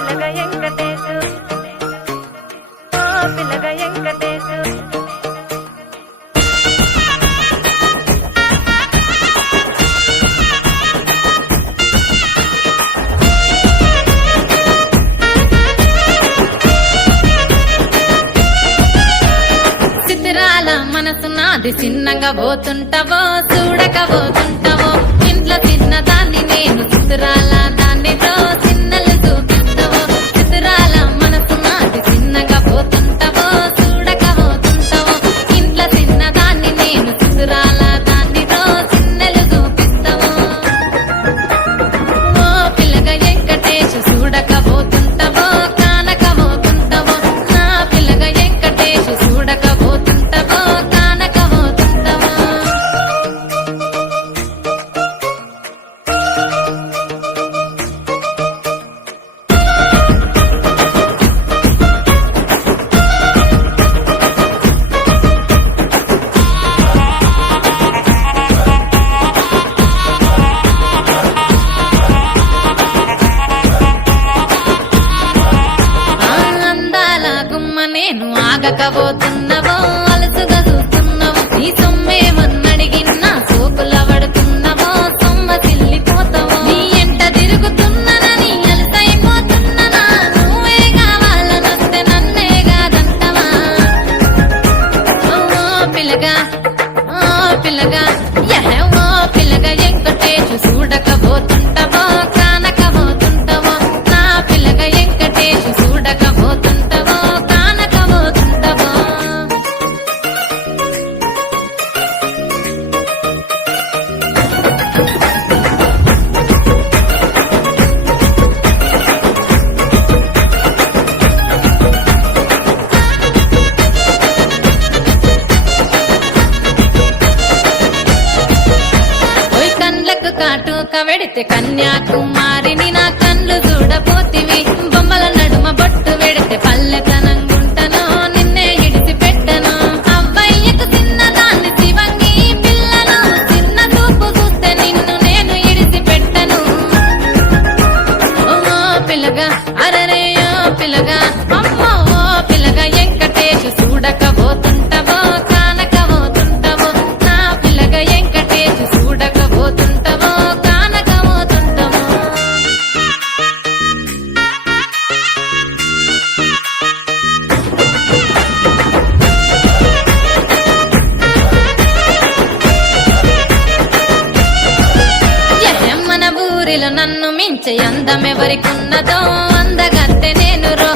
పిల్లగ వెంకటేశు ఓ పిల్లగ వెంకటేశు చిత్రాల మనసు నాది చిన్నగా పోతుంటావో చూడకపోతుంటావో ఇంట్లో చిన్నదాన్ని నేను చిత్రాల దానితో చిన్నలు చూపిస్తావో చిత్రాల మనసు నాది చిన్నగా పోతుంటావో చూడకపోతుంటావో ఇంట్లో చిన్నదాన్ని నేను చిత్రాల దానితో చిన్నలు చూపిస్తావో ఓ పిల్లగా వెంకటేశు చూడకపోతుంటావో కానకపోతుంటావో నా పిల్లగా వెంకటేశు చూడకపోతుంటావో కానకపోతుంటావో అందాల గుమ్మ నేను ఆగకపోతున్నవో అలసుగా చూస్తున్నవో నీ సొమ్మేమన్నడిగిన్నా సోకుల పడుతున్నవో సొమ్మ తిల్లిపోతావో నీ ఎంట తిరుగుతున్ననని అలసైపోతున్ననా నువ్వే కావాలనొస్తే నన్నే కాదంటవా ఓ పిల్లగా ఓ పిల్లగా ఓ పిల్లగా వెంకటేశు చూడకపోతుంటావో కానకపోతుంటావో నా పిల్లగా వెంకటేశు చూడకపోతుంటావో కానకపోతుంటావో ఓయ్ కండ్లకు కాటుక వెడితే కన్యాకుమారిని నా కళ్ళు చూడపోతివి బొమ్మల నడుమ బొట్టు వెడితే పల్లెతనంగుంటను నిన్నే ఇడిసి పెట్టను అవ్వయ్యకు చిన్నదాన్ని శివంగి పిల్లను చిన్న చూపు చూస్తే నిన్ను నేను ఇడిసి పెట్టను ఓ పిల్లగా అరరే ఓ పిల్లగా అమ్మో ఓ పిల్లగా వెంకటేశు చూడకపోతుంటావో కానకపోతుంటావో నా పిల్లగా వెంకటేశు చూడకపోతుంటావో కానకపోతుంటావో మన ఊరిలో నన్ను మించే అందమెవరికున్నదో అందగత్తె నేను రో